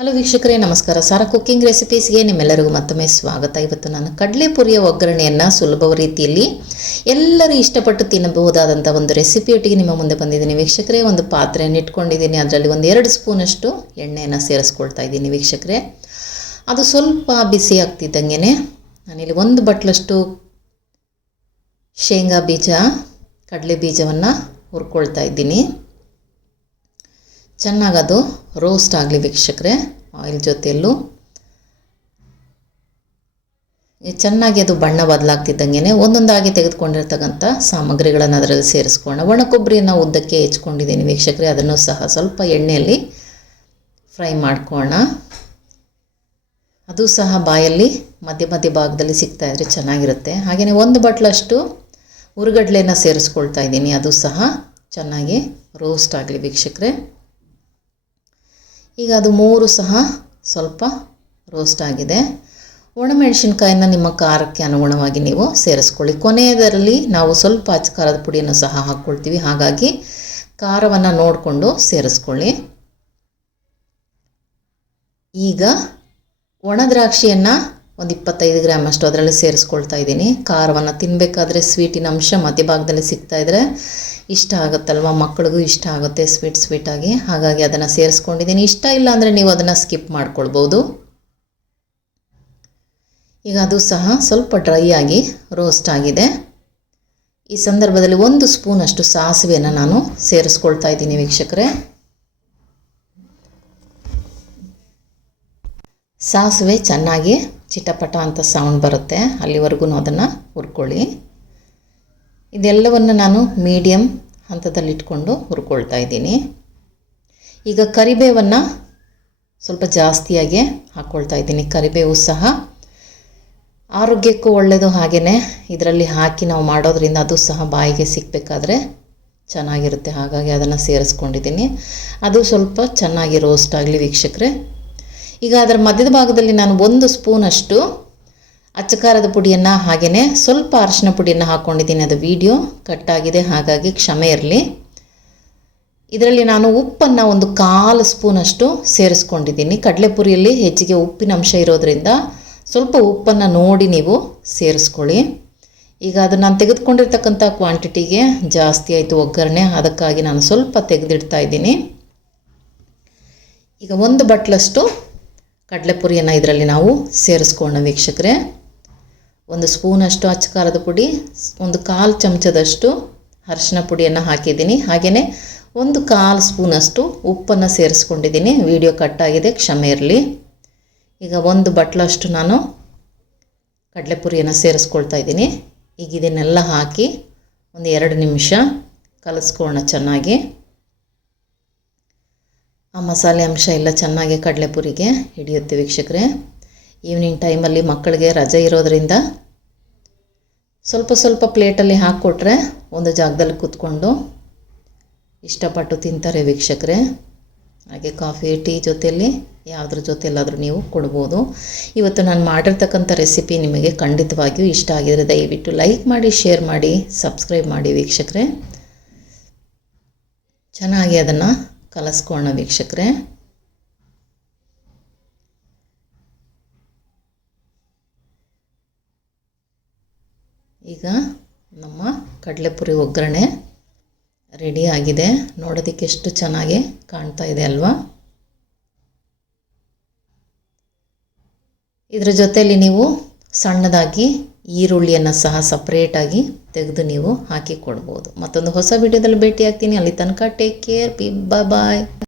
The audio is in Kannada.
ಹಲೋ ವೀಕ್ಷಕರೇ, ನಮಸ್ಕಾರ. ಸಾರ ಕುಕ್ಕಿಂಗ್ ರೆಸಿಪೀಸ್ಗೆ ನಿಮ್ಮೆಲ್ಲರಿಗೂ ಮತ್ತೊಮ್ಮೆ ಸ್ವಾಗತ. ಇವತ್ತು ನಾನು ಕಡಲೆಪುರಿಯ ಒಗ್ಗರಣೆಯನ್ನು ಸುಲಭ ರೀತಿಯಲ್ಲಿ ಎಲ್ಲರೂ ಇಷ್ಟಪಟ್ಟು ತಿನ್ನಬಹುದಾದಂಥ ಒಂದು ರೆಸಿಪಿಯೊಟ್ಟಿಗೆ ನಿಮ್ಮ ಮುಂದೆ ಬಂದಿದ್ದೀನಿ. ವೀಕ್ಷಕರೇ, ಒಂದು ಪಾತ್ರೆಯನ್ನು ಇಟ್ಕೊಂಡಿದ್ದೀನಿ. ಅದರಲ್ಲಿ ಒಂದು ಎರಡು ಸ್ಪೂನಷ್ಟು ಎಣ್ಣೆಯನ್ನು ಸೇರಿಸ್ಕೊಳ್ತಾ ಇದ್ದೀನಿ ವೀಕ್ಷಕರೇ. ಅದು ಸ್ವಲ್ಪ ಬಿಸಿ ಆಗ್ತಿದ್ದಂಗೆ ನಾನಿಲ್ಲಿ ಒಂದು ಬಟ್ಲಷ್ಟು ಶೇಂಗಾ ಬೀಜ, ಕಡಲೆ ಬೀಜವನ್ನು ಹುರ್ಕೊಳ್ತಾ ಇದ್ದೀನಿ. ಚೆನ್ನಾಗದು. ರೋಸ್ಟ್ ಆಗಲಿ ವೀಕ್ಷಕರೇ ಆಯಿಲ್ ಜೊತೆಯಲ್ಲೂ. ಚೆನ್ನಾಗಿ ಅದು ಬಣ್ಣ ಬದಲಾಗ್ತಿದ್ದಂಗೆ ಒಂದೊಂದಾಗಿ ತೆಗೆದುಕೊಂಡಿರ್ತಕ್ಕಂಥ ಸಾಮಗ್ರಿಗಳನ್ನು ಅದರಲ್ಲಿ ಸೇರಿಸ್ಕೊಳ್ಳೋಣ. ಒಣ ಕೊಬ್ಬರಿಯನ್ನು ಉದ್ದಕ್ಕೆ ಹೆಚ್ಕೊಂಡಿದ್ದೀನಿ ವೀಕ್ಷಕರೇ, ಅದನ್ನು ಸಹ ಸ್ವಲ್ಪ ಎಣ್ಣೆಯಲ್ಲಿ ಫ್ರೈ ಮಾಡ್ಕೊಳ್ಳೋಣ. ಅದು ಸಹ ಬಾಯಲ್ಲಿ ಮಧ್ಯ ಮಧ್ಯ ಭಾಗದಲ್ಲಿ ಸಿಗ್ತಾ ಇದ್ರೆ ಚೆನ್ನಾಗಿರುತ್ತೆ. ಹಾಗೆಯೇ ಒಂದು ಬಟ್ಲಷ್ಟು ಉರುಗಡ್ಲೆನ ಸೇರಿಸ್ಕೊಳ್ತಾ ಇದ್ದೀನಿ. ಅದು ಸಹ ಚೆನ್ನಾಗಿ ರೋಸ್ಟ್ ಆಗಲಿ ವೀಕ್ಷಕರೇ. ಈಗ ಅದು ಮೂರು ಸಹ ಸ್ವಲ್ಪ ರೋಸ್ಟ್ ಆಗಿದೆ. ಒಣಮೆಣಸಿನ್ಕಾಯಿನ ನಿಮ್ಮ ಖಾರಕ್ಕೆ ಅನುಗುಣವಾಗಿ ನೀವು ಸೇರಿಸ್ಕೊಳ್ಳಿ. ಕೊನೆಯದರಲ್ಲಿ ನಾವು ಸ್ವಲ್ಪ ಅಚ್ಚಕಾರದ ಪುಡಿಯನ್ನು ಸಹ ಹಾಕ್ಕೊಳ್ತೀವಿ. ಹಾಗಾಗಿ ಖಾರವನ್ನು ನೋಡಿಕೊಂಡು ಸೇರಿಸ್ಕೊಳ್ಳಿ. ಈಗ ಒಣ ದ್ರಾಕ್ಷಿಯನ್ನು ಒಂದು ಇಪ್ಪತ್ತೈದು ಗ್ರಾಮ್ ಅಷ್ಟು ಅದರಲ್ಲಿ ಸೇರಿಸ್ಕೊಳ್ತಾ ಇದ್ದೀನಿ. ಖಾರವನ್ನು ತಿನ್ನಬೇಕಾದ್ರೆ ಸ್ವೀಟಿನ ಅಂಶ ಮಧ್ಯಭಾಗದಲ್ಲಿ ಸಿಗ್ತಾ ಇದ್ದರೆ ಇಷ್ಟ ಆಗುತ್ತಲ್ವ? ಮಕ್ಕಳಿಗೂ ಇಷ್ಟ ಆಗುತ್ತೆ ಸ್ವೀಟ್ ಸ್ವೀಟಾಗಿ ಹಾಗಾಗಿ ಅದನ್ನು ಸೇರಿಸ್ಕೊಂಡಿದ್ದೀನಿ. ಇಷ್ಟ ಇಲ್ಲ ಅಂದರೆ ನೀವು ಅದನ್ನು ಸ್ಕಿಪ್ ಮಾಡ್ಕೊಳ್ಬೋದು. ಈಗ ಅದು ಸಹ ಸ್ವಲ್ಪ ಡ್ರೈ ಆಗಿ ರೋಸ್ಟ್ ಆಗಿದೆ. ಈ ಸಂದರ್ಭದಲ್ಲಿ ಒಂದು ಸ್ಪೂನಷ್ಟು ಸಾಸಿವೆಯನ್ನು ನಾನು ಸೇರಿಸ್ಕೊಳ್ತಾ ಇದ್ದೀನಿ ವೀಕ್ಷಕರೇ. ಸಾಸಿವೆ ಚೆನ್ನಾಗಿ ಚಿಟಪಟ ಅಂತ ಸೌಂಡ್ ಬರುತ್ತೆ. ಅಲ್ಲಿವರೆಗೂ ಅದನ್ನು ಹುರ್ಕೊಳ್ಳಿ. ಇದೆಲ್ಲವನ್ನು ನಾನು ಮೀಡಿಯಮ್ ಹಂತದಲ್ಲಿಟ್ಕೊಂಡು ಹುರ್ಕೊಳ್ತಾ ಇದ್ದೀನಿ. ಈಗ ಕರಿಬೇವನ್ನು ಸ್ವಲ್ಪ ಜಾಸ್ತಿಯಾಗಿ ಹಾಕ್ಕೊಳ್ತಾ ಇದ್ದೀನಿ. ಕರಿಬೇವು ಸಹ ಆರೋಗ್ಯಕ್ಕೂ ಒಳ್ಳೆಯದು ಹಾಗೆಯೇ ಇದರಲ್ಲಿ ಹಾಕಿ ನಾವು ಮಾಡೋದ್ರಿಂದ ಅದು ಸಹ ಬಾಯಿಗೆ ಸಿಗಬೇಕಾದ್ರೆ ಚೆನ್ನಾಗಿರುತ್ತೆ. ಹಾಗಾಗಿ ಅದನ್ನು ಸೇರಿಸ್ಕೊಂಡಿದ್ದೀನಿ. ಅದು ಸ್ವಲ್ಪ ಚೆನ್ನಾಗಿ ರೋಸ್ಟ್ ಆಗಲಿ ವೀಕ್ಷಕರೇ. ಈಗ ಅದರ ಮಧ್ಯದ ಭಾಗದಲ್ಲಿ ನಾನು ಒಂದು ಸ್ಪೂನಷ್ಟು ಅಚ್ಚಕಾರದ ಪುಡಿಯನ್ನು ಹಾಗೆಯೇ ಸ್ವಲ್ಪ ಅರಿಶಿನ ಪುಡಿಯನ್ನು ಹಾಕ್ಕೊಂಡಿದ್ದೀನಿ ಅದು ವಿಡಿಯೋ ಕಟ್ಟಾಗಿದೆ ಹಾಗಾಗಿ ಕ್ಷಮೆ ಇರಲಿ. ಇದರಲ್ಲಿ ನಾನು ಉಪ್ಪನ್ನು ಒಂದು ಕಾಲು ಸ್ಪೂನಷ್ಟು ಸೇರಿಸ್ಕೊಂಡಿದ್ದೀನಿ. ಕಡಲೆಪುರಿಯಲ್ಲಿ ಹೆಚ್ಚಿಗೆ ಉಪ್ಪಿನ ಅಂಶ ಇರೋದರಿಂದ ಸ್ವಲ್ಪ ಉಪ್ಪನ್ನು ನೋಡಿ ನೀವು ಸೇರಿಸ್ಕೊಳ್ಳಿ. ಈಗ ಅದು ನಾನು ತೆಗೆದುಕೊಂಡಿರ್ತಕ್ಕಂಥ ಕ್ವಾಂಟಿಟಿಗೆ ಜಾಸ್ತಿ ಆಯಿತು ಒಗ್ಗರಣೆ, ಅದಕ್ಕಾಗಿ ನಾನು ಸ್ವಲ್ಪ ತೆಗೆದಿಡ್ತಾ ಇದ್ದೀನಿ. ಈಗ ಒಂದು ಬಟ್ಲಷ್ಟು ಕಡಲೆಪುರಿಯನ್ನು ಇದರಲ್ಲಿ ನಾವು ಸೇರಿಸ್ಕೊಳ್ಳೋಣ ವೀಕ್ಷಕರೇ. ಒಂದು ಸ್ಪೂನಷ್ಟು ಅಚ್ಚ ಖಾರದ ಪುಡಿ, ಒಂದು ಕಾಲು ಚಮಚದಷ್ಟು ಅರಿಶಿನ ಪುಡಿಯನ್ನು ಹಾಕಿದ್ದೀನಿ. ಹಾಗೆಯೇ ಒಂದು ಕಾಲು ಸ್ಪೂನಷ್ಟು ಉಪ್ಪನ್ನು ಸೇರಿಸ್ಕೊಂಡಿದ್ದೀನಿ. ವಿಡಿಯೋ ಕಟ್ಟಾಗಿದೆ ಕ್ಷಮೆ ಇರಲಿ. ಈಗ ಒಂದು ಬಟ್ಲಷ್ಟು ನಾನು ಕಡಲೆಪುರಿಯನ್ನು ಸೇರಿಸ್ಕೊಳ್ತಾ ಇದ್ದೀನಿ. ಈಗ ಇದನ್ನೆಲ್ಲ ಹಾಕಿ ಒಂದು ಎರಡು ನಿಮಿಷ ಕಲಿಸ್ಕೊಳ್ಳೋಣ ಚೆನ್ನಾಗಿ. ಆ ಮಸಾಲೆ ಅಂಶ ಎಲ್ಲ ಚೆನ್ನಾಗಿ ಕಡಲೆಪುರಿಗೆ ಹಿಡಿಯುತ್ತೆ ವೀಕ್ಷಕರೇ. ಈವ್ನಿಂಗ್ ಟೈಮಲ್ಲಿ ಮಕ್ಕಳಿಗೆ ರಜೆ ಇರೋದರಿಂದ ಸ್ವಲ್ಪ ಸ್ವಲ್ಪ ಪ್ಲೇಟಲ್ಲಿ ಹಾಕ್ಕೊಟ್ರೆ ಒಂದು ಜಾಗದಲ್ಲಿ ಕೂತ್ಕೊಂಡು ಇಷ್ಟಪಟ್ಟು ತಿಂತಾರೆ ವೀಕ್ಷಕರೇ. ಹಾಗೆ ಕಾಫಿ ಟೀ ಜೊತೆಯಲ್ಲಿ ಯಾವುದ್ರ ಜೊತೆಯಲ್ಲಾದರೂ ನೀವು ಕೊಡ್ಬೋದು. ಇವತ್ತು ನಾನು ಮಾಡಿರ್ತಕ್ಕಂಥ ರೆಸಿಪಿ ನಿಮಗೆ ಖಂಡಿತವಾಗಿಯೂ ಇಷ್ಟ ಆಗಿದರೆ ದಯವಿಟ್ಟು ಲೈಕ್ ಮಾಡಿ ಶೇರ್ ಮಾಡಿ ಸಬ್ಸ್ಕ್ರೈಬ್ ಮಾಡಿ ವೀಕ್ಷಕರೇ. ಚೆನ್ನಾಗಿ ಅದನ್ನು ಕಲಸ್ಕೊಳ್ಳೋಣ ವೀಕ್ಷಕರೇ. ಈಗ ನಮ್ಮ ಕಡಲೆಪುರಿ ಒಗ್ಗರಣೆ ರೆಡಿ ಆಗಿದೆ. ನೋಡೋದಕ್ಕೆ ಎಷ್ಟು ಚೆನ್ನಾಗಿ ಕಾಣ್ತಾ ಇದೆ ಅಲ್ವಾ? ಇದರ ಜೊತೆಯಲ್ಲಿ ನೀವು ಸಣ್ಣದಾಗಿ ಈರುಳ್ಳಿಯನ್ನು ಸಹ ಸಪ್ರೇಟಾಗಿ ತೆಗೆದು ನೀವು ಹಾಕಿ ಕೊಡ್ಬೋದು. ಮತ್ತೊಂದು ಹೊಸ ವಿಡಿಯೋದಲ್ಲಿ ಭೇಟಿ ಆಗ್ತೀನಿ ಅಲ್ಲಿ ತನಕ ಟೇಕ್ ಕೇರ್ ಬಿ ಬಾಯ್